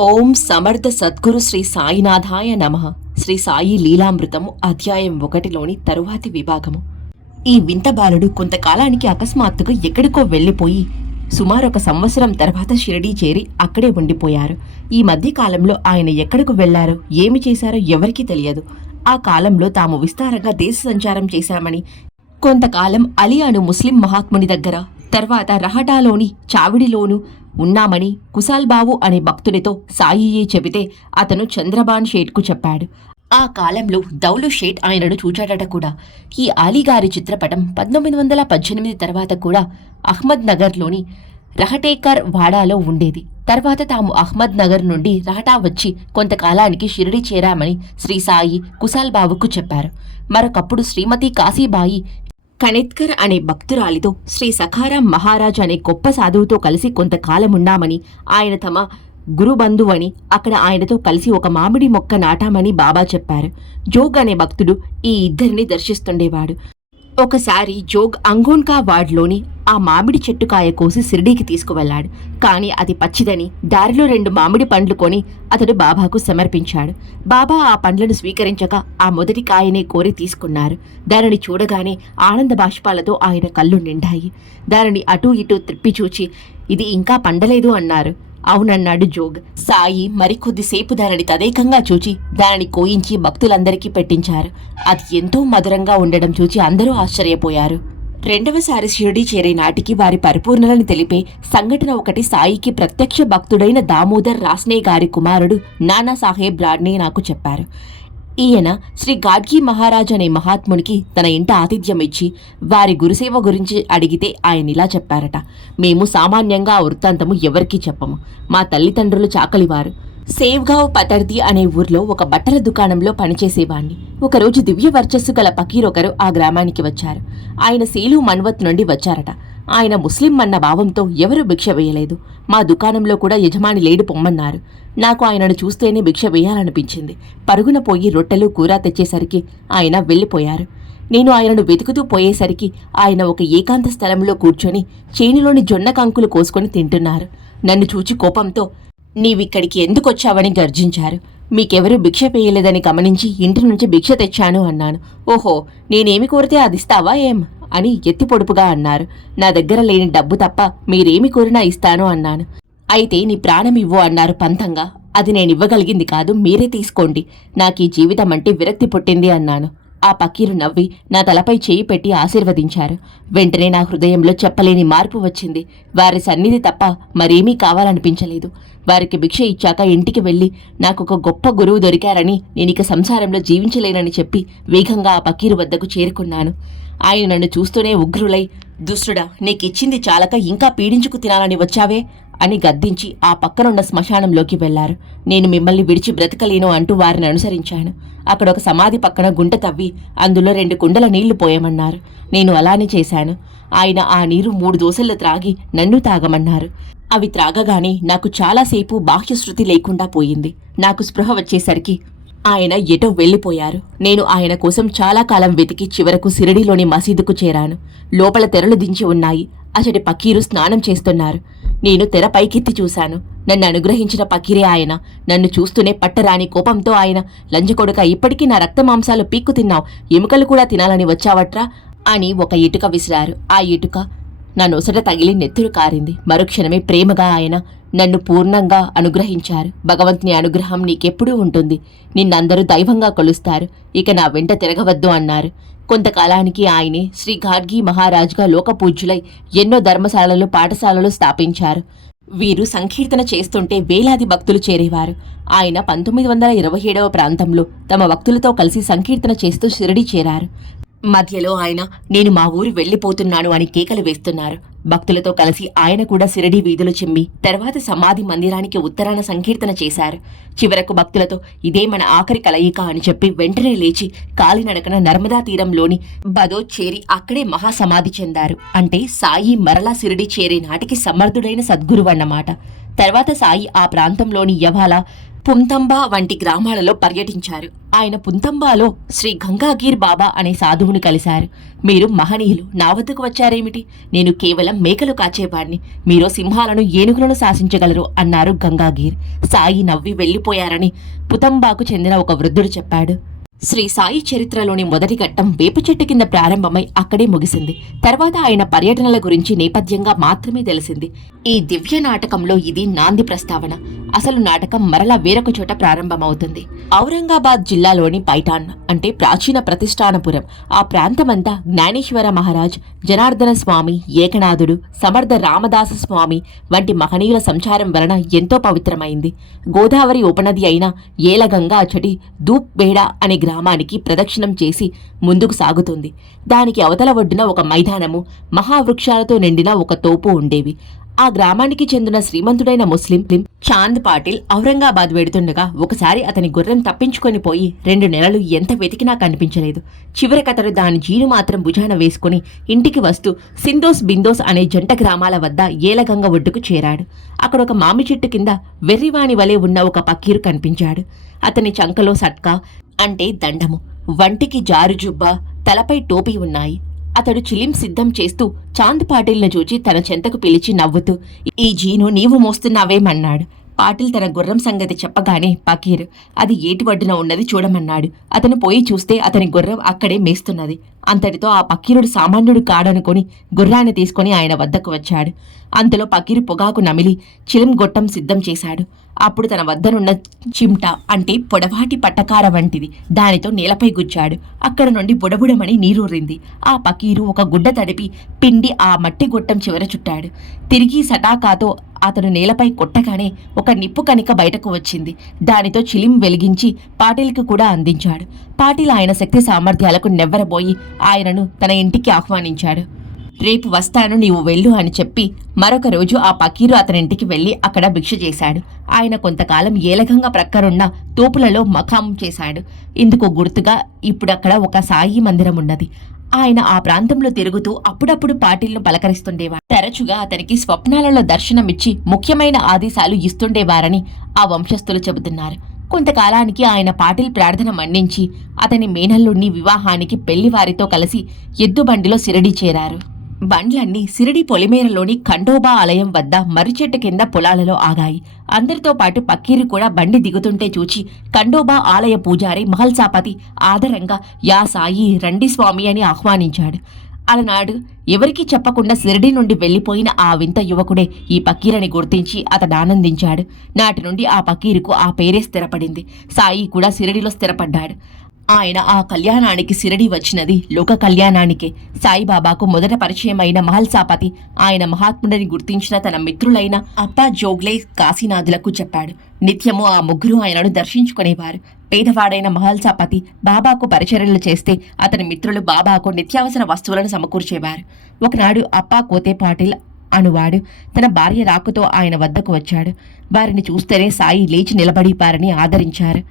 ఓం సమర్థ సద్గురు శ్రీ సాయినాథాయ నమః. శ్రీ సాయి లీలామృతము అధ్యాయం 1లోని తరువాతి విభాగము. ఈ వింత బాలుడు కొంతకాలానికి అకస్మాత్తుగా ఎక్కడికో వెళ్లిపోయి సుమారు 1 సంవత్సరం తర్వాత షిరిడీ చేరి అక్కడే ఉండిపోయారు. ఈ మధ్య కాలంలో ఆయన ఎక్కడకు వెళ్లారో ఏమి చేశారో ఎవరికీ తెలియదు. ఆ కాలంలో తాము విస్తారంగా దేశ సంచారం చేశామని, కొంతకాలం అలీ అను ముస్లిం మహాత్ముని దగ్గర, తర్వాత రహటాలోని చావిడిలోనూ ఉన్నామని కుశాల్బావు అనే భక్తుడితో సాయియే చెబితే అతను చంద్రబాన్ షేట్కు చెప్పాడు. ఆ కాలంలో దౌలు షేట్ ఆయనను చూచాడట కూడా. ఈ అలీగారి చిత్రపటం 1918 తర్వాత కూడా అహ్మద్ నగర్లోని రహటేకర్ వాడాలో ఉండేది. తర్వాత తాము అహ్మద్ నగర్ నుండి రహటా వచ్చి కొంతకాలానికి షిరిడి చేరామని శ్రీ సాయి కుశాల్బావుకు చెప్పారు. మరొకప్పుడు శ్రీమతి కాశీబాయి కణెత్కర్ అనే భక్తురాలితో శ్రీ సఖారాం మహారాజ్ అనే గొప్ప సాధువుతో కలిసి కొంతకాలమున్నామని, ఆయన తమ గురుబంధువని, అక్కడ ఆయనతో కలిసి ఒక మామిడి మొక్క నాటామని బాబా చెప్పారు. జోగ్ అనే భక్తుడు ఈ ఇద్దరిని దర్శిస్తుండేవాడు. ఒకసారి జోగ్ అంగోన్కా వార్డ్లోని ఆ మామిడి చెట్టుకాయ కోసి షిరిడీకి తీసుకువెళ్లాడు. కాని అది పచ్చిదని దారిలో 2 మామిడి పండ్లు కొని అతడు బాబాకు సమర్పించాడు. బాబా ఆ పండ్లను స్వీకరించక ఆ మొదటి కాయనే కోరి తీసుకున్నారు. దానిని చూడగానే ఆనంద బాష్పాలతో ఆయన కళ్ళు నిండాయి. దానిని అటూ ఇటూ త్రిప్పి చూచి, ఇది ఇంకా పండలేదు అన్నారు. అవునన్నాడు జోగ్. సాయి మరికొద్దిసేపు దానిని తదేకంగా చూచి దానిని కోయించి భక్తులందరికీ పెట్టించారు. అది ఎంతో మధురంగా ఉండడం చూచి అందరూ ఆశ్చర్యపోయారు. 2వసారి షిరిడీ చేరే నాటికి వారి పరిపూర్ణలను తెలిపే సంఘటన ఒకటి సాయికి ప్రత్యక్ష భక్తుడైన దామోదర్ రాస్నే గారి కుమారుడు నానాసాహెబ్ రాడ్నే నాకు చెప్పారు. ఈయన శ్రీ గాడ్గి మహారాజ్ అనే మహాత్మునికి తన ఇంట ఆతిథ్యం ఇచ్చి వారి గురుసేవ గురించి అడిగితే ఆయన ఇలా చెప్పారట. మేము సామాన్యంగా ఆ వృత్తాంతము ఎవరికీ చెప్పము. మా తల్లిదండ్రులు చాకలివారు. సేవ్గావ్ పతర్ది అనే ఊర్లో ఒక బట్టల దుకాణంలో పనిచేసేవాణ్ణి. ఒకరోజు దివ్య వర్చస్సు గల పకీరొకరు ఆ గ్రామానికి వచ్చారు. ఆయన సేలు మన్వత్ నుండి వచ్చారట. ఆయన ముస్లిం అన్న భావంతో ఎవరూ భిక్ష వేయలేదు. మా దుకాణంలో కూడా యజమాని లేడు పొమ్మన్నారు. నాకు ఆయనను చూస్తేనే భిక్ష వేయాలనిపించింది. పరుగున పోయి రొట్టెలు కూర తెచ్చేసరికి ఆయన వెళ్ళిపోయారు. నేను ఆయనను వెతుకుతూ పోయేసరికి ఆయన ఒక ఏకాంత స్థలంలో కూర్చొని చేనులోని జొన్న కంకులు కోసుకొని తింటున్నారు. నన్ను చూచి కోపంతో, నీవిక్కడికి ఎందుకొచ్చావని గర్జించారు. మీకెవరూ భిక్ష వేయలేదని గమనించి ఇంటి నుంచి భిక్ష తెచ్చాను అన్నాను. ఓహో, నేనేమి కోరితే అది ఇస్తావా ఏం అని ఎత్తి పొడుపుగా అన్నారు. నా దగ్గర లేని డబ్బు తప్ప మీరేమి కోరినా ఇస్తాను అన్నాను. అయితే నీ ప్రాణం ఇవ్వు అన్నారు పంతంగా. అది నేనివ్వగలిగింది కాదు, మీరే తీసుకోండి. నాకీ జీవితం అంటే విరక్తి పుట్టింది అన్నాను. ఆ పకీరు నవ్వి నా తలపై చేయి పెట్టి ఆశీర్వదించారు. వెంటనే నా హృదయంలో చెప్పలేని మార్పు వచ్చింది. వారి సన్నిధి తప్ప మరేమీ కావాలనిపించలేదు. వారికి భిక్ష ఇచ్చాక ఇంటికి వెళ్ళి నాకొక గొప్ప గురువు దొరికారని, నేనిక సంసారంలో జీవించలేనని చెప్పి వేగంగా ఆ పకీరు వద్దకు చేరుకున్నాను. ఆయన నన్ను చూస్తూనే ఉగ్రులై, దుష్టుడా, నీకిచ్చింది చాలక ఇంకా పీడించుకు తినాలని వచ్చావే అని గద్దించి ఆ పక్కనున్న శ్మశానంలోకి వెళ్లారు. నేను మిమ్మల్ని విడిచి బ్రతకలేను అంటూ వారిని అనుసరించాను. అక్కడ ఒక సమాధి పక్కన గుంట తవ్వి అందులో 2 కుండల నీళ్లు పోయమన్నారు. నేను అలానే చేశాను. ఆయన ఆ నీరు 3 దోసెలు త్రాగి నన్ను తాగమన్నారు. అవి త్రాగగానే నాకు చాలాసేపు బాహ్యశృతి లేకుండా పోయింది. నాకు స్పృహ వచ్చేసరికి ఆయన ఎటో వెళ్లిపోయారు. నేను ఆయన కోసం చాలా కాలం వెతికి చివరకు షిరిడీలోని మసీదుకు చేరాను. లోపల తెరలు దించి ఉన్నాయి. అతడి పకీరు స్నానం చేస్తున్నారు. నేను తెర పైకెత్తి చూశాను. నన్ను అనుగ్రహించిన పకీరే ఆయన. నన్ను చూస్తూనే పట్టరాని కోపంతో ఆయన, లంజకొడుక, ఇప్పటికీ నా రక్త మాంసాలు పీక్కు తిన్నావు, ఎముకలు కూడా తినాలని వచ్చావట్రా అని ఒక ఇటుక విసిరారు. ఆ ఇటుక నా నొసట తగిలి నెత్తురు కారింది. మరుక్షణమే ప్రేమగా ఆయన నన్ను పూర్ణంగా అనుగ్రహించారు. భగవంతుని అనుగ్రహం నీకెప్పుడూ ఉంటుంది. నిన్నందరూ దైవంగా కొలుస్తారు. ఇక నా వెంట తిరగవద్దు అన్నారు. కొంతకాలానికి ఆయనే శ్రీ గాడ్గి మహారాజ్గా లోకపూజ్యులై ఎన్నో ధర్మశాలలు, పాఠశాలలు స్థాపించారు. వీరు సంకీర్తన చేస్తుంటే వేలాది భక్తులు చేరేవారు. ఆయన 1927 ప్రాంతంలో తమ భక్తులతో కలిసి సంకీర్తన చేస్తూ షిరిడీ చేరారు. మధ్యలో ఆయన, నేను మా ఊరు వెళ్లిపోతున్నాను అని కేకలు వేస్తున్నారు. భక్తులతో కలిసి ఆయన కూడా షిరిడీ వీధులు చిమ్మి తర్వాత సమాధి మందిరానికి ఉత్తరాన సంకీర్తన చేశారు. చివరకు భక్తులతో ఇదే మన ఆఖరి కలయిక అని చెప్పి వెంటనే లేచి కాలినడకన నర్మదా తీరంలోని బదోద్ చేరి అక్కడే మహాసమాధి చెందారు. అంటే సాయి మరలా షిరిడీ చేరే నాటికి సమర్థుడైన సద్గురువు అన్నమాట. తర్వాత సాయి ఆ ప్రాంతంలోని యవాల పుంతంబా వంటి గ్రామాలలో పర్యటించారు. ఆయన పుంతంబాలో శ్రీ గంగాగీర్ బాబా అనే సాధువును కలిశారు. మీరు మహనీయులు, నా వద్దకు వచ్చారేమిటి? నేను కేవలం మేకలు కాచేవాణ్ణి, మీరు సింహాలను ఏనుగులను శాసించగలరు అన్నారు గంగాగీర్. సాయి నవ్వి వెళ్లిపోయారని పుతంబాకు చెందిన ఒక వృద్ధుడు చెప్పాడు. శ్రీ సాయి చరిత్రలోని మొదటి ఘట్టం వేప చెట్టు కింద ప్రారంభమై అక్కడే ముగిసింది. తర్వాత ఆయన పర్యటనల గురించి నేపథ్యంగా మాత్రమే తెలిసింది. ఈ దివ్య నాటకంలో ఇది నాంది ప్రస్తావన. అసలు నాటకం మరలా వేరొక చోట ప్రారంభమవుతుంది. ఔరంగాబాద్ జిల్లాలోని పైఠాన్ అంటే ప్రాచీన ప్రతిష్టానపురం. ఆ ప్రాంతమంతా జ్ఞానేశ్వర మహారాజ్, జనార్దన స్వామి, ఏకనాథుడు, సమర్థ రామదాస స్వామి వంటి మహనీయుల సంచారం వలన ఎంతో పవిత్రమైంది. గోదావరి ఉపనది అయిన ఏలగంగా అచ్చటి దూప్ బేడా అనే గ్రామానికి ప్రదక్షిణం చేసి ముందుకు సాగుతుంది. దానికి అవతల ఒడ్డున ఒక మైదానము, మహావృక్షాలతో నిండిన ఒక తోపు ఉండేవి. ఆ గ్రామానికి చెందిన శ్రీమంతుడైన ముస్లిం చాంద్ పాటిల్ ఔరంగాబాద్ వెడుతుండగా ఒకసారి అతని గుర్రం తప్పించుకొని పోయి 2 నెలలు ఎంత వెతికినా కనిపించలేదు. చివరికతడు దాని జీను మాత్రం భుజాన వేసుకుని ఇంటికి వస్తూ సిందోస్ బిందోస్ అనే జంట గ్రామాల వద్ద ఏలగంగ ఒడ్డుకు చేరాడు. అక్కడ ఒక మామి చెట్టు కింద వెర్రివాణి వలె ఉన్న ఒక పక్కీరు కనిపించాడు. అతని చంకలో సట్కా అంటే దండము, వంటికి జారుజుబ్బ, తలపై టోపీ ఉన్నాయి. అతడు చిలిం సిద్ధం చేస్తూ చాంద్ పాటిల్ను చూచి తన చెంతకు పిలిచి నవ్వుతూ, ఈ జీను నీవు మోస్తున్నావేమన్నాడు. పాటిల్ తన గుర్రం సంగతి చెప్పగానే పకీర్ అది ఏటి ఒడ్డున ఉన్నది చూడమన్నాడు. అతను పోయి చూస్తే అతని గుర్రం అక్కడే మేస్తున్నది. అంతటితో ఆ పకీరుడు సామాన్యుడు కాడనుకొని గుర్రాన్ని తీసుకుని ఆయన వద్దకు వచ్చాడు. అంతలో పకీరు పొగాకు నమిలి చిలిం గొట్టం సిద్ధం చేశాడు. అప్పుడు తన వద్దనున్న చిమ్ట అంటే పొడవాటి పట్టకార వంటిది దానితో నేలపై గుచ్చాడు. అక్కడ నుండి బుడబుడమని నీరూరింది. ఆ పకీరు ఒక గుడ్డ తడిపి పిండి ఆ మట్టి గొట్టం చివర చుట్టాడు. తిరిగి సటాకాతో అతను నేలపై కొట్టగానే ఒక నిప్పు కణిక బయటకు వచ్చింది. దానితో చిలిం వెలిగించి పాటిల్కి కూడా అందించాడు. పాటిల్ ఆయన శక్తి సామర్థ్యాలకు నెవ్వరబోయి ఆయనను తన ఇంటికి ఆహ్వానించాడు. రేపు వస్తాను, నీవు వెళ్ళు అని చెప్పి మరొక రోజు ఆ పకీరు అతనింటికి వెళ్లి అక్కడ భిక్ష చేశాడు. ఆయన కొంతకాలం ఏలగంగా ప్రక్కనున్న తోపులలో మకాం చేశాడు. ఇందుకు గుర్తుగా ఇప్పుడక్కడ ఒక సాయి మందిరం ఉన్నది. ఆయన ఆ ప్రాంతంలో తిరుగుతూ అప్పుడప్పుడు పాటిల్ను పలకరిస్తుండేవాడు. తరచుగా అతనికి స్వప్నాలలో దర్శనమిచ్చి ముఖ్యమైన ఆదేశాలు ఇస్తుండేవారని ఆ వంశస్థులు చెబుతున్నారు. కొంతకాలానికి ఆయన పాటిల్ ప్రార్థన మన్నించి అతని మేనల్లుణ్ణి వివాహానికి పెళ్లివారితో కలిసి ఎద్దుబండిలో సిరిడి చేరారు. బండ్లన్నీ సిరిడి పొలిమేరలోని ఖండోబా ఆలయం వద్ద మర్రిచెట్టు కింద పొలాలలో ఆగాయి. అందరితో పాటు పక్కీరు కూడా బండి దిగుతుంటే చూచి ఖండోబా ఆలయ పూజారి మహల్సాపతి ఆదరంగా యా సాయి రండి స్వామి అని ఆహ్వానించాడు. అలనాడు ఎవరికీ చెప్పకుండా సిరిడి నుండి వెళ్లిపోయిన ఆ వింత యువకుడే ఈ పకీరని గుర్తించి అతడు ఆనందించాడు. నాటి నుండి ఆ పకీరుకు ఆ పేరే స్థిరపడింది. సాయి కూడా సిరిడిలో స్థిరపడ్డాడు. ఆయన ఆ కళ్యాణానికి సిరిడి వచ్చినది లోక కళ్యాణానికే. సాయిబాబాకు మొదట పరిచయమైన మహల్సాపతి ఆయన మహాత్ముడిని గుర్తించిన తన మిత్రులైన అప్పా జోగ్లే కాశీనాథులకు చెప్పాడు. నిత్యము ఆ ముగ్గురు ఆయనను దర్శించుకునేవారు. పేదవాడైన మహల్సాపతి బాబాకు పరిచర్యలు చేస్తే అతని మిత్రులు బాబాకు నిత్యావసర వస్తువులను సమకూర్చేవారు. ఒకనాడు అప్పా కోతే పాటిల్ అనువాడు తన భార్య రాకతో ఆయన వద్దకు వచ్చాడు. వారిని చూస్తేనే సాయి లేచి నిలబడిపారని ఆదరించారు.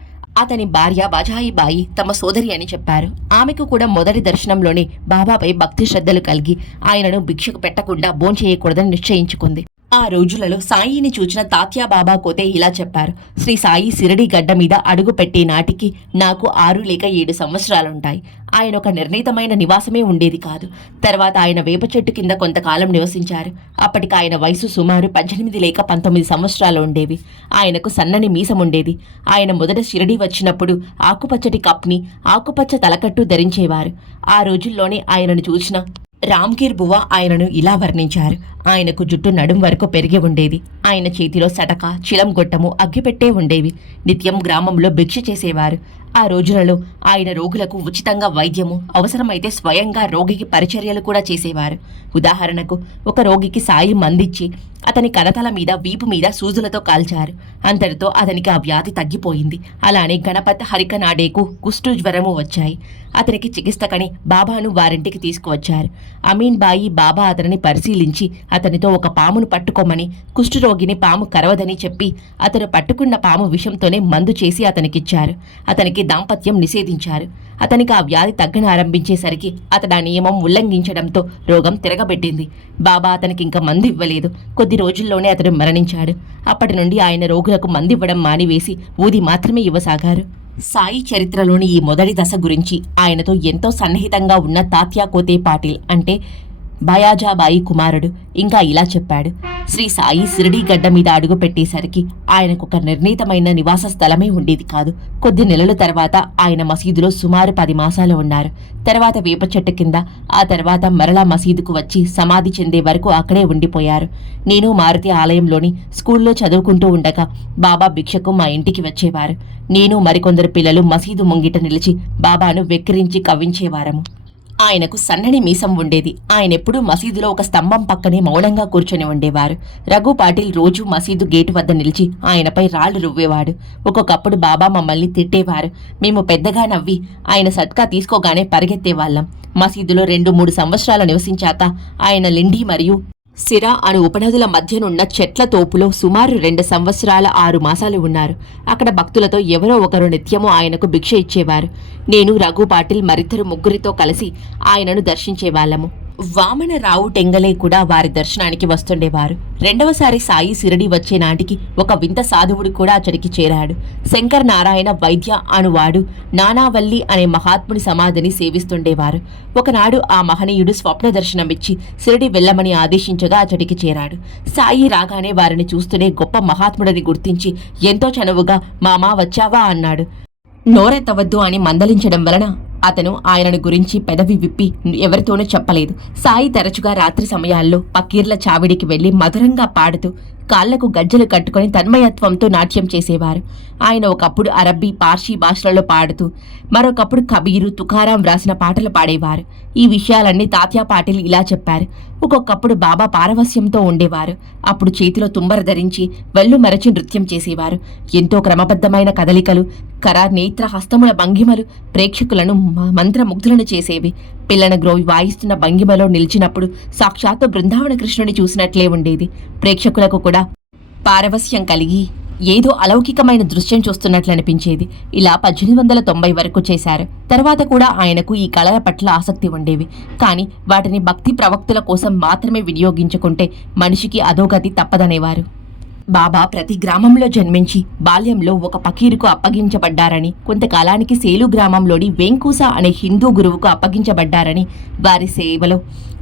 అతని భార్య బజాయిబాయి తమ సోదరి అని చెప్పారు. ఆమెకు కూడా మొదటి దర్శనంలోనే బాబాపై భక్తి శ్రద్ధలు కలిగి ఆయనను భిక్షకు పెట్టకుండా భోంచేయకూడదని నిశ్చయించుకుంది. ఆ రోజులలో సాయిని చూచిన తాత్యా బాబా కోతే ఇలా చెప్పారు. శ్రీ సాయి సిరిడి గడ్డ మీద అడుగు పెట్టే నాటికి నాకు 6 లేక 7 సంవత్సరాలుంటాయి. ఆయన ఒక నిర్ణీతమైన నివాసమే ఉండేది కాదు. తర్వాత ఆయన వేప చెట్టు కింద కొంతకాలం నివసించారు. అప్పటికి ఆయన వయసు సుమారు 18 లేక 19 సంవత్సరాలు ఉండేవి. ఆయనకు సన్నని మీసం ఉండేది. ఆయన మొదట షిరిడి వచ్చినప్పుడు ఆకుపచ్చటి కప్ని, ఆకుపచ్చ తలకట్టు ధరించేవారు. ఆ రోజుల్లోనే ఆయనను చూసిన రామ్గీర్ బువ్వ ఆయనను ఇలా వర్ణించారు. ఆయనకు జుట్టు నడుం వరకు పెరిగి ఉండేది. ఆయన చేతిలో సటక, చిలం గొట్టము, అగ్గిపెట్టే ఉండేవి. నిత్యం గ్రామంలో భిక్ష చేసేవారు. ఆ రోజులలో ఆయన రోగులకు ఉచితంగా వైద్యము, అవసరమైతే స్వయంగా రోగికి పరిచర్యలు కూడా చేసేవారు. ఉదాహరణకు ఒక రోగికి సాయి మందిచ్చి అతని కరతల మీద, వీపు మీద సూదులతో కాల్చారు. అంతటితో అతనికి ఆ వ్యాధి తగ్గిపోయింది. అలానే గణపతి హరికనాడేకు కుష్టు జ్వరము వచ్చాయి. అతనికి చికిత్సకని బాబాను వారింటికి తీసుకువచ్చారు. అమీన్ బాయి బాబా అతనిని పరిశీలించి అతనితో ఒక పామును పట్టుకోమని, కుష్ఠరోగిని పాము కరవదని చెప్పి అతను పట్టుకున్న పాము విషంతోనే మందు చేసి అతనికిచ్చారు. అతనికి అతనికి దాంపత్యం నిషేధించారు. అతనికి ఆ వ్యాధి తగ్గనారంభించేసరికి అతడు ఆ నియమం ఉల్లంఘించడంతో రోగం తిరగబెట్టింది. బాబా అతనికి ఇంకా మందు ఇవ్వలేదు. కొద్ది రోజుల్లోనే అతడు మరణించాడు. అప్పటి నుండి ఆయన రోగులకు మందివ్వడం మానివేసి ఊది మాత్రమే ఇవ్వసాగారు. సాయి చరిత్రలోని ఈ మొదటి దశ గురించి ఆయనతో ఎంతో సన్నిహితంగా ఉన్న తాత్యా కోతే పాటిల్ అంటే బయాజాబాయి కుమారుడు ఇంకా ఇలా చెప్పాడు. శ్రీ సాయి షిరిడీ గడ్డ మీద అడుగు పెట్టేసరికి ఆయనకు ఒక నిర్ణీతమైన నివాస స్థలమే ఉండేది కాదు. కొద్ది నెలల తర్వాత ఆయన మసీదులో సుమారు 10 మాసాలు ఉన్నారు. తర్వాత వేప చెట్టు కింద, ఆ తర్వాత మరలా మసీదుకు వచ్చి సమాధి చెందే వరకు అక్కడే ఉండిపోయారు. నేను మారుతి ఆలయంలోని స్కూల్లో చదువుకుంటూ ఉండగా బాబా భిక్షకు మా ఇంటికి వచ్చేవారు. నేను మరికొందరు పిల్లలు మసీదు ముంగిట నిలిచి బాబాను వెక్కిరించి కవ్వించేవారము. ఆయనకు సన్నని మీసం ఉండేది. ఆయనెప్పుడూ మసీదులో ఒక స్తంభం పక్కనే మౌనంగా కూర్చొని ఉండేవారు. రఘు పాటిల్ రోజూ మసీదు గేటు వద్ద నిలిచి ఆయనపై రాళ్లు రువ్వేవాడు. ఒక్కొక్కప్పుడు బాబా మమ్మల్ని తిట్టేవారు. మేము పెద్దగా నవ్వి ఆయన సత్కా తీసుకోగానే పరిగెత్తేవాళ్లం. మసీదులో 2-3 సంవత్సరాలు నివసించాక ఆయన లిండి మరియు సిరా అను ఉపనదుల మధ్యనున్న చెట్ల తోపులో సుమారు 2 సంవత్సరాల 6 మాసాలు ఉన్నారు. అక్కడ భక్తులతో ఎవరో ఒకరు నిత్యము ఆయనకు భిక్ష ఇచ్చేవారు. నేను, రఘు పాటిల్ మరిద్దరు ముగ్గురితో కలిసి ఆయనను దర్శించేవాళ్లము. వామనరావు టెంగలే కూడా వారి దర్శనానికి వస్తుండేవారు. రెండవసారి సాయి షిరిడి వచ్చే నాటికి ఒక వింత సాధువుడు కూడా అతడికి చేరాడు. శంకర్ నారాయణ వైద్య అనువాడు నానావల్లి అనే మహాత్ముని సమాధిని సేవిస్తుండేవారు. ఒకనాడు ఆ మహనీయుడు స్వప్న దర్శనమిచ్చి షిరిడి వెళ్లమని ఆదేశించగా అతడికి చేరాడు. సాయి రాగానే వారిని చూస్తూనే గొప్ప మహాత్ముడిని గుర్తించి ఎంతో చనువుగా మామా వచ్చావా అన్నాడు. నోరెత్తవద్దు అని మందలించడం వలన అతను ఆయనను గురించి పెదవి విప్పి ఎవరితోనూ చెప్పలేదు. సాయి తరచుగా రాత్రి సమయాల్లో పకీర్ల చావిడికి వెళ్లి మధురంగా పాడుతూ కాళ్లకు గజ్జలు కట్టుకుని తన్మయత్వంతో నాట్యం చేసేవారు. ఆయన ఒకప్పుడు అరబ్బీ, పార్సీ భాషలలో పాడుతూ మరొకప్పుడు కబీరు, తుకారాం వ్రాసిన పాటలు పాడేవారు. ఈ విషయాలన్నీ తాత్యా పాటిల్ ఇలా చెప్పారు. ఒక్కొక్కప్పుడు బాబా పారవస్యంతో ఉండేవారు. అప్పుడు చేతిలో తుంబర ధరించి వెళ్ళు మరచి నృత్యం చేసేవారు. ఎంతో క్రమబద్ధమైన కదలికలు, నేత్ర హస్తముల భంగిమలు ప్రేక్షకులను మంత్రముగ్ధులను చేసేవి. పిల్లన గ్రోవి వాయిస్తున్న భంగిమలో నిలిచినప్పుడు సాక్షాత్తు బృందావన కృష్ణుని చూసినట్లే ఉండేది. ప్రేక్షకులకు కూడా పారవస్యం కలిగి ఏదో అలౌకికమైన దృశ్యం చూస్తున్నట్లు అనిపించేది. ఇలా 1890 వరకు చేశారు. తర్వాత కూడా ఆయనకు ఈ కళల పట్ల ఆసక్తి ఉండేవి. కానీ వాటిని భక్తి ప్రవక్తుల కోసం మాత్రమే వినియోగించుకుంటే మనిషికి అధోగతి తప్పదనేవారు. బాబా ప్రతి గ్రామంలో జన్మించి బాల్యంలో ఒక పకీరుకు అప్పగించబడ్డారని, కొంతకాలానికి సేలు గ్రామంలోని వెంకూసా అనే హిందూ గురువుకు అప్పగించబడ్డారని, వారి సేవలో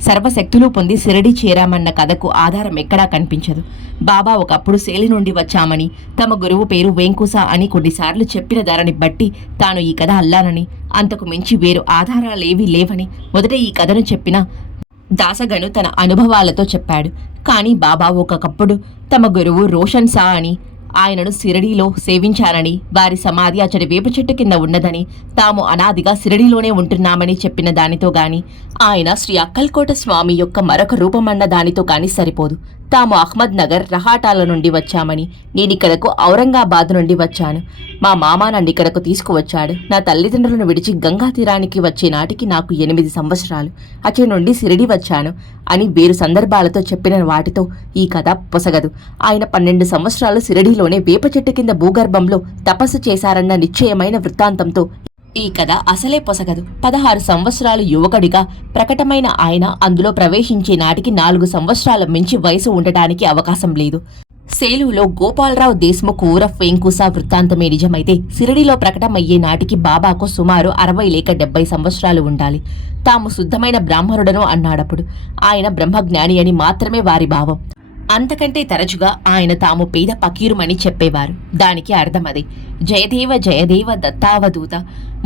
సర్వశక్తులు పొంది షిరిడి చేరామన్న కథకు ఆధారం ఎక్కడా కనిపించదు. బాబా ఒకప్పుడు సేలి నుండి వచ్చామని, తమ గురువు పేరు వెంకూసా అని కొన్నిసార్లు చెప్పిన దానిని బట్టి తాను ఈ కథ అల్లానని, అంతకు మించి వేరు ఆధారాలేవీ లేవని మొదట ఈ కథను చెప్పిన దాసగను తన అనుభవాలతో చెప్పాడు. కానీ బాబా ఒకప్పుడు తమ గురువు రోషన్ షా అని, ఆయనను షిరిడీలో సేవించారని, వారి సమాధి అతడి వేప చెట్టు కింద ఉన్నదని, తాము అనాదిగా షిరిడీలోనే ఉంటున్నామని చెప్పిన దానితో గాని, ఆయన శ్రీ అక్కల్కోట స్వామి యొక్క మరొక రూపమన్న దానితో గాని సరిపోదు. తాము అహ్మద్ నగర్ రహాటాల నుండి వచ్చామని, నేనిక్కడకు ఔరంగాబాద్ నుండి వచ్చాను. మా మామ నన్ను ఇక్కడకు తీసుకువచ్చాడు. నా తల్లిదండ్రులను విడిచి గంగా తీరానికి వచ్చే నాటికి నాకు 8 సంవత్సరాలు. అచ్చటి నుండి షిరిడి వచ్చాను అని వేరు సందర్భాలతో చెప్పిన వాటితో ఈ కథ పొసగదు. ఆయన 12 సంవత్సరాలు షిరిడీలోనే వేప చెట్టు కింద భూగర్భంలో తపస్సు చేశారన్న నిశ్చయమైన వృత్తాంతంతో ఈ కథ అసలే పొసగదు. 16 సంవత్సరాలు యువకుడిగా ప్రకటమైన ఆయన అందులో ప్రవేశించే నాటికి 4 సంవత్సరాల మించి వయసు ఉండటానికి అవకాశం లేదు. సేలులో గోపాలరావు దేశ్ముఖ్ ఊరఫ్ వెంకూసా వృత్తాంతమే నిజమైతే షిరిడీలో ప్రకటమయ్యే నాటికి బాబాకు సుమారు 60 లేక 70 సంవత్సరాలు ఉండాలి. తాము శుద్ధమైన బ్రాహ్మణుడను అన్నాడప్పుడు. ఆయన బ్రహ్మజ్ఞాని అని మాత్రమే వారి భావం. అంతకంటే తరచుగా ఆయన తాము పేద పకీరుమని చెప్పేవారు. దానికి అర్థమది. జయదేవ జయదేవ దత్తావధూత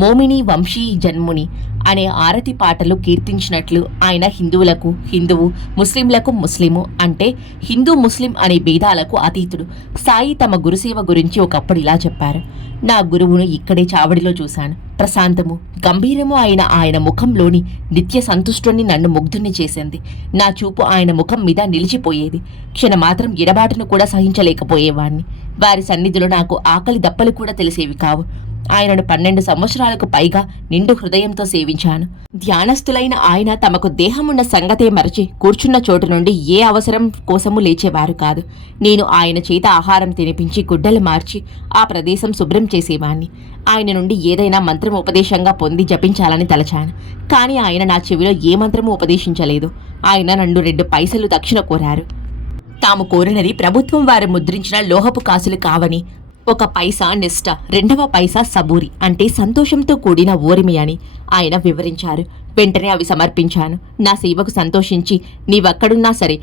మోమిని వంశీ జన్ముని అనే ఆరతి పాటలు కీర్తించినట్లు ఆయన హిందువులకు హిందువు, ముస్లింలకు ముస్లిము అంటే హిందూ ముస్లిం అనే భేదాలకు అతీతుడు. సాయి తమ గురుసేవ గురించి ఒకప్పుడు ఇలా చెప్పారు. నా గురువును ఇక్కడే చావడిలో చూశాను. ప్రశాంతము, గంభీరము అయిన ఆయన ముఖంలోని నిత్య సంతుష్టుని నన్ను ముగ్ధుని చేసింది. నా చూపు ఆయన ముఖం మీద నిలిచిపోయేది. క్షణమాత్రం ఎడబాటును కూడా సహించలేకపోయేవాణ్ణి. వారి సన్నిధిలో నాకు ఆకలి దప్పలు కూడా తెలిసేవి కావు. ఆయనను 12 సంవత్సరాలకు పైగా నిండు హృదయంతో సేవించాను. ధ్యానస్థులైన ఆయన తమకు దేహమున్న సంగతే మరచి కూర్చున్న చోటు నుండి ఏ అవసరం కోసము లేచేవారు కాదు. నేను ఆయన చేత ఆహారం తినిపించి గుడ్డలు మార్చి ఆ ప్రదేశం శుభ్రం చేసేవాణ్ణి. ఆయన నుండి ఏదైనా మంత్రం ఉపదేశంగా పొంది జపించాలని తలచాను. కానీ ఆయన నా చెవిలో ఏ మంత్రము ఉపదేశించలేదు. ఆయన నన్ను 2 పైసలు దక్షిణ కోరారు. తాము కోరినది ప్రభుత్వం వారు ముద్రించిన లోహపు కాసులు కావని, 1 పైసా నిష్ఠ, 2వ పైసా సబూరి అంటే సంతోషంతో కూడిన ఓరిమి అని ఆయన వివరించారు. వెంటనే అవి సమర్పించాను. నా సేవకు సంతోషించి, నీవెక్కడున్నా సరే,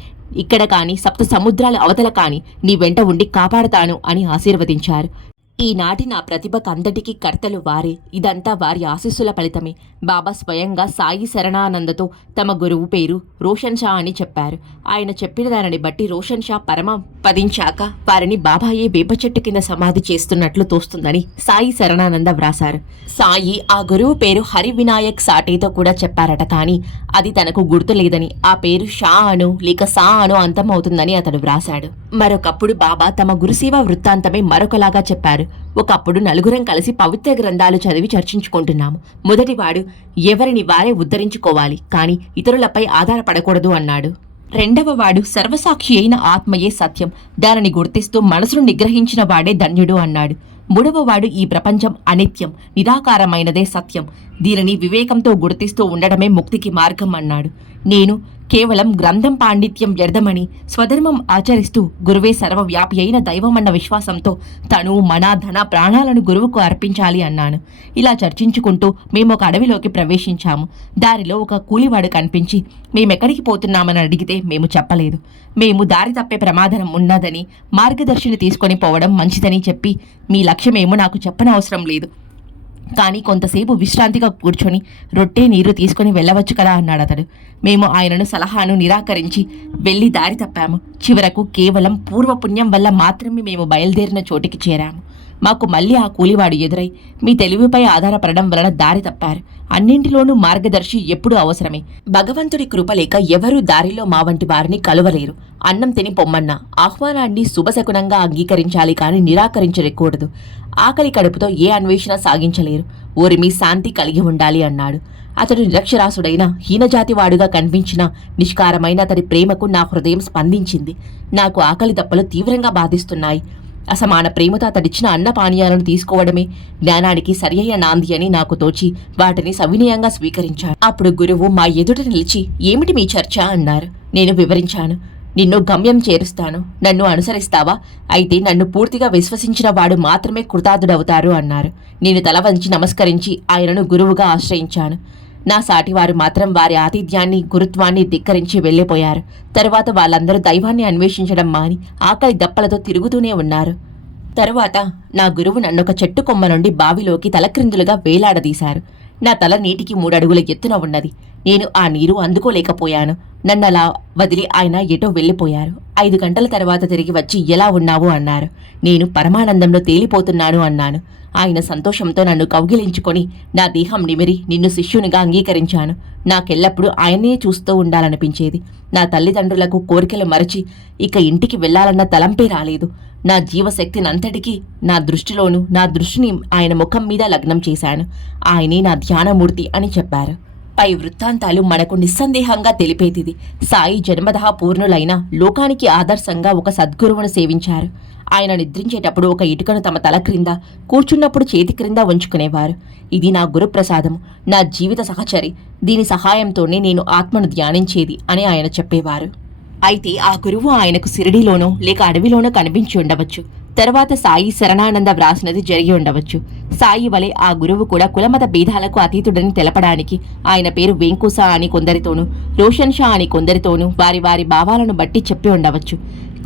ఇక్కడ కాని 7 సముద్రాల అవతల కాని నీ వెంట ఉండి కాపాడతాను అని ఆశీర్వదించారు. ఈనాటి నా ప్రతిభకంతటికీ కర్తలు వారే. ఇదంతా వారి ఆశీస్సుల ఫలితమే. బాబా స్వయంగా సాయి శరణానందతో తమ గురువు పేరు రోషన్ షా అని చెప్పారు. ఆయన చెప్పిన దానిని బట్టి రోషన్ షా పదించాక వారిని బాబాయే వేప చెట్టు కింద సమాధి చేస్తున్నట్లు తోస్తుందని సాయి శరణానంద వ్రాసారు. సాయి ఆ గురువు పేరు హరి వినాయక్ సాటేతో కూడా చెప్పారట. కానీ అది తనకు గుర్తులేదని, ఆ పేరు షా అను లేక సా అను అంతమవుతుందని అతడు వ్రాసాడు. మరొకప్పుడు బాబా తమ గురుసేవ వృత్తాంతమే మరొకలాగా చెప్పారు. ఒకప్పుడు నలుగురం కలిసి పవిత్ర గ్రంథాలు చదివి చర్చించుకుంటున్నాము. మొదటివాడు ఎవరిని వారే ఉద్ధరించుకోవాలి, కానీ ఇతరులపై ఆధారపడకూడదు అన్నాడు. రెండవవాడు సర్వసాక్షి అయిన ఆత్మయే సత్యం, దానిని గుర్తిస్తూ మనసును నిగ్రహించిన వాడే ధన్యుడు అన్నాడు. మూడవవాడు ఈ ప్రపంచం అనిత్యం, నిరాకారమైనదే సత్యం, దీనిని వివేకంతో గుర్తిస్తూ ఉండడమే ముక్తికి మార్గం అన్నాడు. నేను కేవలం గ్రంథం పాండిత్యం వ్యర్థమని, స్వధర్మం ఆచరిస్తూ గురువే సర్వవ్యాపి అయిన దైవమన్న విశ్వాసంతో తను, మన, ధన, ప్రాణాలను గురువుకు అర్పించాలి అన్నాను. ఇలా చర్చించుకుంటూ మేము ఒక అడవిలోకి ప్రవేశించాము. దారిలో ఒక కూలివాడు కనిపించి మేమెక్కడికి పోతున్నామని అడిగితే మేము చెప్పలేదు. మేము దారి తప్పే ప్రమాదం ఉన్నదని, మార్గదర్శిని తీసుకొని పోవడం మంచిదని చెప్పి, మీ లక్ష్యమేమో నాకు చెప్పనవసరం లేదు, కానీ కొంతసేపు విశ్రాంతిగా కూర్చొని రొట్టె నీరు తీసుకుని వెళ్ళవచ్చు కదా అన్నాడు అతడు. మేము ఆయనను సలహాను నిరాకరించి వెళ్ళి దారి తప్పాము. చివరకు కేవలం పూర్వపుణ్యం వల్ల మాత్రమే మేము బయలుదేరిన చోటికి చేరాము. మాకు మళ్ళీ ఆ కూలివాడు ఎదురై, మీ తెలివిపై ఆధారపడడం వలన దారి తప్పారు. అన్నింటిలోనూ మార్గదర్శి ఎప్పుడూ అవసరమే. భగవంతుడి కృప లేక ఎవరూ దారిలో మా వంటి వారిని కలువలేరు. అన్నం తిని పొమ్మన్నా ఆహ్వానాన్ని శుభశకునంగా అంగీకరించాలి, కానీ నిరాకరించకూడదు. ఆకలి కడుపుతో ఏ అన్వేషణ సాగించలేరు. ఓరిమి శాంతి కలిగి ఉండాలి అన్నాడు. అతడు నిరక్షరాసుడైన హీనజాతివాడుగా కనిపించిన నిష్కారమైన అతడి ప్రేమకు నా హృదయం స్పందించింది. నాకు ఆకలి దప్పలు తీవ్రంగా బాధిస్తున్నాయి. అసమాన ప్రేమతో అతడిచ్చిన అన్నపానీయాలను తీసుకోవడమే జ్ఞానానికి సరియైన నాంది అని నాకు తోచి వాటిని సవినయంగా స్వీకరించాను. అప్పుడు గురువు మా ఎదుట నిలిచి, ఏమిటి మీ చర్చ అన్నారు. నేను వివరించాను. నిన్ను గమ్యం చేరుస్తాను, నన్ను అనుసరిస్తావా? అయితే నన్ను పూర్తిగా విశ్వసించిన వాడు మాత్రమే కృతార్థుడవుతారు అన్నారు. నేను తల వంచి నమస్కరించి ఆయనను గురువుగా ఆశ్రయించాను. నా సాటివారు మాత్రం వారి ఆతిథ్యాన్ని, గురుత్వాన్ని ధిక్కరించి వెళ్లిపోయారు. తరువాత వాళ్ళందరూ దైవాన్ని అన్వేషించడం మాని ఆకలి దప్పలతో తిరుగుతూనే ఉన్నారు. తరువాత నా గురువు నన్నొక చెట్టు కొమ్మ నుండి బావిలోకి తలక్రిందులుగా వేలాడదీశారు. నా తల నీటికి 3 అడుగుల ఎత్తున ఉన్నది. నేను ఆ నీరు అందుకోలేకపోయాను. నన్నలా వదిలి ఆయన ఎటో వెళ్లిపోయారు. 5 గంటల తర్వాత తిరిగి వచ్చి ఎలా ఉన్నావు అన్నారు. నేను పరమానందంలో తేలిపోతున్నాను అన్నాను. ఆయన సంతోషంతో నన్ను కౌగిలించుకొని నా దేహం నిమిరి నిన్ను శిష్యునిగా అంగీకరించాను. నాకెల్లప్పుడూ ఆయన్నే చూస్తూ ఉండాలనిపించేది. నా తల్లిదండ్రులకు కోరికలు మరచి ఇక ఇంటికి వెళ్లాలన్న తలంపే రాలేదు. నా జీవశక్తినంతటికీ నా దృష్టిని ఆయన ముఖం మీద లగ్నం చేశాను. ఆయనే నా ధ్యానమూర్తి అని చెప్పారు. పై వృత్తాంతాలు మనకు నిస్సందేహంగా తెలిపేదిది. సాయి జన్మదహ పూర్ణులైన లోకానికి ఆదర్శంగా ఒక సద్గురువును సేవించారు. ఆయన నిద్రించేటప్పుడు ఒక ఇటుకను తమ తల క్రింద, కూర్చున్నప్పుడు చేతి క్రింద ఉంచుకునేవారు. ఇది నా గురుప్రసాదము, నా జీవిత సహచరి. దీని సహాయంతోనే నేను ఆత్మను ధ్యానించేది అని ఆయన చెప్పేవారు. అయితే ఆ గురువు ఆయనకు సిరిడిలోనో లేక అడవిలోనో కనిపించి ఉండవచ్చు. తర్వాత సాయి శరణానంద వ్రాసినది జరిగి ఉండవచ్చు. సాయి వలె ఆ గురువు కూడా కులమత భేదాలకు అతీతుడని తెలపడానికి ఆయన పేరు వెంకుసా అని కొందరితోనూ, రోషన్ షా అని కొందరితోనూ వారి వారి భావాలను బట్టి చెప్పి ఉండవచ్చు.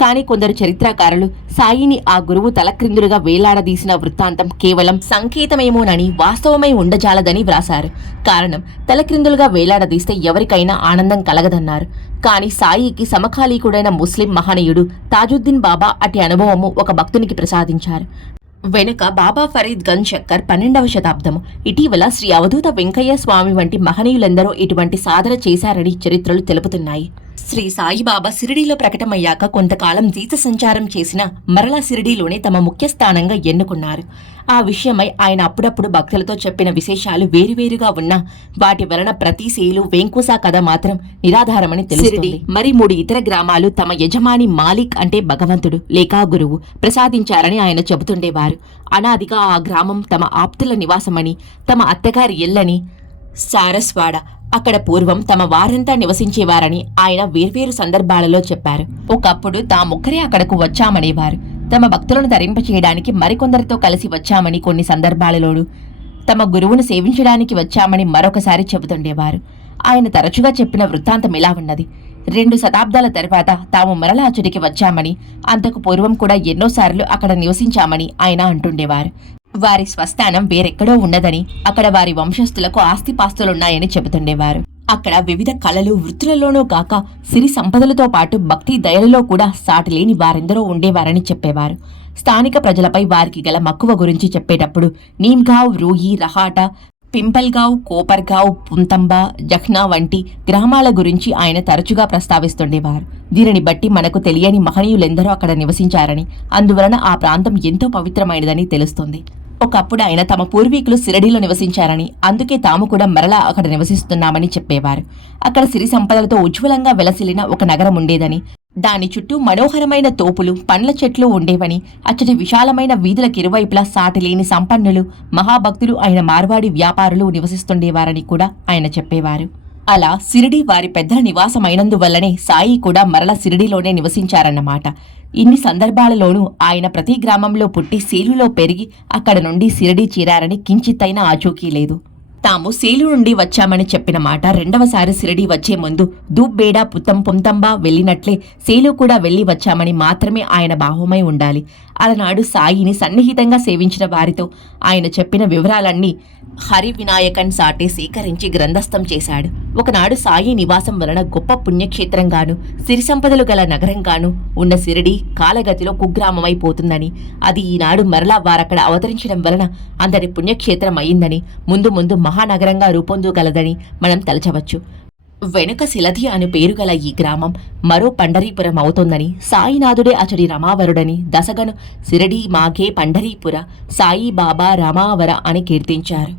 కానీ కొందరు చరిత్రకారులు సాయిని ఆ గురువు తలక్రిందులుగా వేలాడదీసిన వృత్తాంతం కేవలం సంకేతమేమోనని, వాస్తవమై ఉండజాలదని వ్రాసారు. కారణం, తలక్రిందులుగా వేలాడదీస్తే ఎవరికైనా ఆనందం కలగదన్నారు. కానీ సాయికి సమకాలీకుడైన ముస్లిం మహనీయుడు తాజుద్దీన్ బాబా అటి అనుభవము ఒక భక్తునికి ప్రసాదించారు. వెనుక బాబా ఫరీద్ గంజ్ శక్కర్ 12వ శతాబ్దము. ఇటీవల శ్రీ అవధూత వెంకయ్య స్వామి వంటి మహనీయులెందరో ఇటువంటి సాధన చేశారని చరిత్రలు తెలుపుతున్నాయి. శ్రీ సాయిబాబా షిరిడీలో ప్రకటమయ్యాక కొంతకాలం జీత సంచారం చేసిన మరలా షిరిడీలోనే తమ ముఖ్య స్థానంగా ఎన్నుకున్నారు. ఆ విషయమై ఆయన అప్పుడప్పుడు భక్తులతో చెప్పిన విశేషాలు వేరువేరుగా ఉన్నా వాటి వలన ప్రతి శైలు వెంకుసా కథ మాత్రం నిరాధారమని తెలుస్తుంది. మరి 3 ఇతర గ్రామాలు తమ యజమాని మాలిక్ అంటే భగవంతుడు లేక గురువు ప్రసాదించారని ఆయన చెబుతుండేవారు. అనాదిగా ఆ గ్రామం తమ ఆప్తుల నివాసమని, తమ అత్తగారి ఇల్లని సారస్వాడ, అక్కడ పూర్వం తమ వారంతా నివసించేవారని ఆయన వేర్వేరు సందర్భాలలో చెప్పారు. ఒకప్పుడు తామొక్కరే అక్కడకు వచ్చామనేవారు. తమ భక్తులను తరింపచేయడానికి మరికొందరితో కలిసి వచ్చామని కొన్ని సందర్భాలలోనూ, తమ గురువును సేవించడానికి వచ్చామని మరొకసారి చెబుతుండేవారు. ఆయన తరచుగా చెప్పిన వృత్తాంతం ఇలా ఉన్నది. 2 శతాబ్దాల తర్వాత తాము మరలా అచ్చడికి వచ్చామని, అంతకు పూర్వం కూడా ఎన్నోసార్లు అక్కడ నివసించామని ఆయన అంటుండేవారు. వారి స్వస్థానం వేరెక్కడో ఉన్నదని, అక్కడ వారి వంశస్థులకు ఆస్తిపాస్తులున్నాయని చెబుతుండేవారు. అక్కడ వివిధ కళలు వృత్తులలోనూ కాక సిరి సంపదలతో పాటు భక్తి దయలలో కూడా సాటిలేని వారెందరో ఉండేవారని చెప్పేవారు. స్థానిక ప్రజలపై వారికి గల మక్కువ గురించి చెప్పేటప్పుడు నీమ్గావ్, రూహి, రహాటా, పింపల్గావ్, కోపర్గావ్, పుంతంబా, జఖ్నా వంటి గ్రామాల గురించి ఆయన తరచుగా ప్రస్తావిస్తుండేవారు. దీనిని బట్టి మనకు తెలియని మహనీయులెందరో అక్కడ నివసించారని, అందువలన ఆ ప్రాంతం ఎంతో పవిత్రమైనదని తెలుస్తుంది. ఒకప్పుడు ఆయన తమ పూర్వీకులు షిరిడీలో నివసించారని, అందుకే తాము కూడా మరలా అక్కడ నివసిస్తున్నామని చెప్పేవారు. అక్కడ సిరి సంపదలతో ఉజ్వలంగా వెలసిల్లిన ఒక నగరం ఉండేదని, దాని చుట్టూ మనోహరమైన తోపులు, పండ్ల చెట్లు ఉండేవని, అచ్చటి విశాలమైన వీధులకు ఇరువైపులా సాటిలేని సంపన్నులు, మహాభక్తులు అయిన మార్వాడి వ్యాపారులు నివసిస్తుండేవారని కూడా ఆయన చెప్పేవారు. అలా షిరిడీ వారి పెద్దల నివాసమైనందువల్లనే సాయి కూడా మరల షిరిడీలోనే నివసించారన్నమాట. ఇన్ని సందర్భాలలోనూ ఆయన ప్రతి గ్రామంలో పుట్టి సేలులో పెరిగి అక్కడ నుండి షిరిడీ చేరారని కించిత్తైనా ఆచూకీ లేదు. తాము సేలు నుండి వచ్చామని చెప్పిన మాట రెండవసారి షిరిడీ వచ్చే ముందు దూబ్బేడా, పుంతంబా వెళ్ళినట్లే సేలు కూడా వెళ్లి వచ్చామని మాత్రమే ఆయన భావమై ఉండాలి. అలనాడు సాయిని సన్నిహితంగా సేవించిన వారితో ఆయన చెప్పిన వివరాలన్నీ హరి వినాయకన్ సాటే సేకరించి గ్రంథస్థం చేశాడు. ఒకనాడు సాయి నివాసం వలన గొప్ప పుణ్యక్షేత్రంగాను, సిరి సంపదలు గల నగరంగాను ఉన్న షిరిడీ కాలగతిలో కుగ్రామమైపోతుందని, అది ఈనాడు మరలా వారక్కడ అవతరించడం వలన అందరి పుణ్యక్షేత్రం అయిందని, ముందు ముందు మహానగరంగా రూపొందగలదని మనం తలచవచ్చు. వెనుక శిలధి అను పేరుగల ఈ గ్రామం మరో పండరీపురం అవుతోందని, సాయినాథుడే అచడి రమావరుడని దశగను షిరిడీ మాఘే పండరీపుర సాయిబాబా రమావర అని కీర్తించారు.